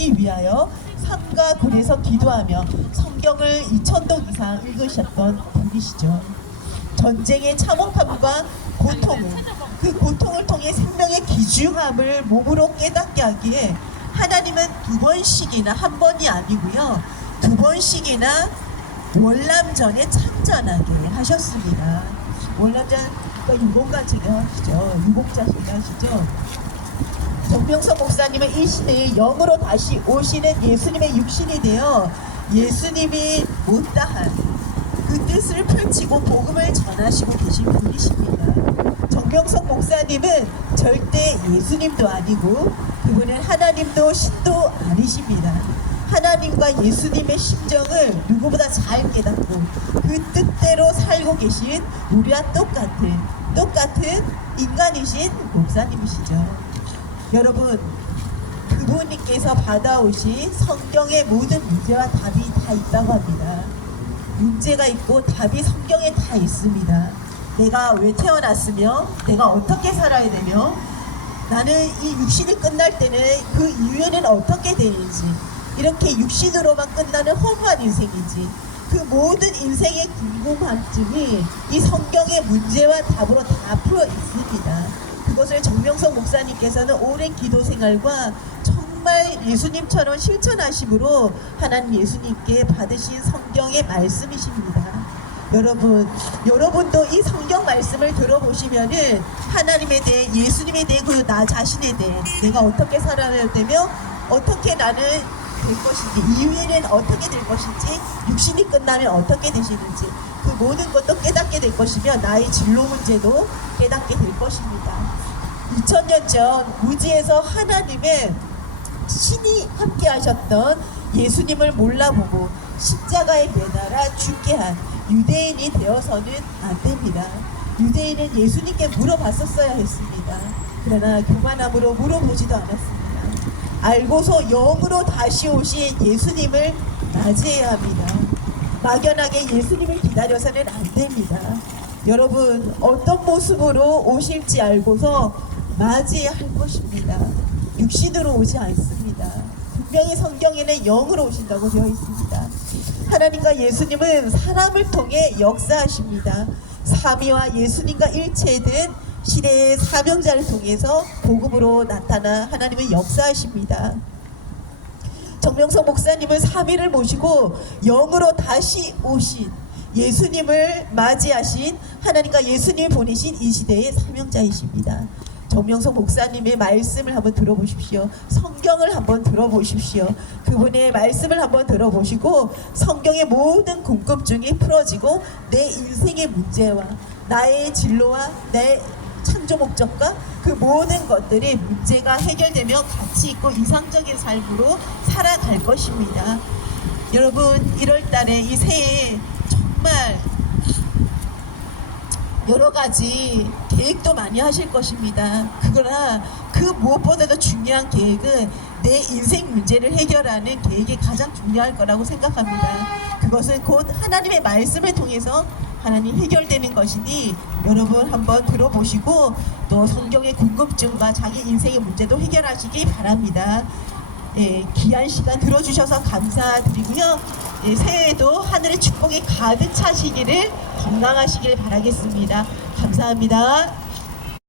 찾기 위하여 산과 굴에서 기도하며 성경을 2천독 이상 읽으셨던 분이시죠. 전쟁의 참혹함과 고통을 그 고통을 통해 생명의 귀중함을 몸으로 깨닫게 하기에 하나님은 두 번씩이나 한 번이 아니고요 두 번씩이나 월남전에 참전하게 하셨습니다. 월남전 그러니까 유복가시게 하시죠. 유복자시게 하시죠. 정명석 목사님은 이 시대에 영으로 다시 오시는 예수님의 육신이 되어 예수님이 못다한 그 뜻을 펼치고 복음을 전하시고 계신 분이십니다. 정명석 목사님은 절대 예수님도 아니고 그분은 하나님도 신도 아니십니다. 하나님과 예수님의 심정을 누구보다 잘 깨닫고 그 뜻대로 살고 계신 우리와 똑같은 똑같은 인간이신 목사님이시죠. 여러분 그분님께서 받아오신 성경의 모든 문제와 답이 다 있다고 합니다. 문제가 있고 답이 성경에 다 있습니다. 내가 왜 태어났으며 내가 어떻게 살아야 되며 나는 이 육신이 끝날 때는 그 이후에는 어떻게 되는지 이렇게 육신으로만 끝나는 허무한 인생인지 그 모든 인생의 궁금함증이 이 성경의 문제와 답으로 다 풀어 있습니다. 그것을 정명석 목사님께서는 오랜 기도 생활과 정말 예수님처럼 실천하심으로 하나님 예수님께 받으신 성경의 말씀이십니다. 여러분, 여러분도 이 성경 말씀을 들어보시면은 하나님에 대해 예수님에 대해 그리고 나 자신에 대해 내가 어떻게 살아야 되며 어떻게 나는 될 것인지 이후에는 어떻게 될 것인지 육신이 끝나면 어떻게 되시는지 그 모든 것도 깨닫게 될 것이며 나의 진로 문제도 깨닫게 될 것입니다. 2000년 전 우주에서 하나님의 신이 함께 하셨던 예수님을 몰라보고 십자가에 매달아 죽게 한 유대인이 되어서는 안 됩니다. 유대인은 예수님께 물어봤었어야 했습니다. 그러나 교만함으로 물어보지도 않았습니다. 알고서 영으로 다시 오신 예수님을 맞이해야 합니다. 막연하게 예수님을 기다려서는 안 됩니다. 여러분 어떤 모습으로 오실지 알고서 맞이할 것입니다. 육신으로 오지 않습니다. 분명히 성경에는 영으로 오신다고 되어 있습니다. 하나님과 예수님은 사람을 통해 역사하십니다. 삼위와 예수님과 일체된 시대의 사명자를 통해서 복음으로 나타나 하나님은 역사하십니다. 정명석 목사님은 3위를 모시고 영으로 다시 오신 예수님을 맞이하신 하나님과 예수님이 보내신 이 시대의 사명자이십니다. 정명석 목사님의 말씀을 한번 들어보십시오. 성경을 한번 들어보십시오. 그분의 말씀을 한번 들어보시고 성경의 모든 궁금증이 풀어지고 내 인생의 문제와 나의 진로와 내 창조 목적과 그 모든 것들이 문제가 해결되며 가치 있고 이상적인 삶으로 살아갈 것입니다. 여러분 1월 달에 이 새해 정말 여러 가지 계획도 많이 하실 것입니다. 그러나 그 무엇보다도 중요한 계획은 내 인생 문제를 해결하는 계획이 가장 중요할 거라고 생각합니다. 그것은 곧 하나님의 말씀을 통해서 하나님 해결되는 것이니 여러분 한번 들어보시고 또 성경의 궁금증과 자기 인생의 문제도 해결하시기 바랍니다. 예, 귀한 시간 들어주셔서 감사드리고요. 예, 새해에도 하늘의 축복이 가득 차시기를 건강하시길 바라겠습니다. 감사합니다.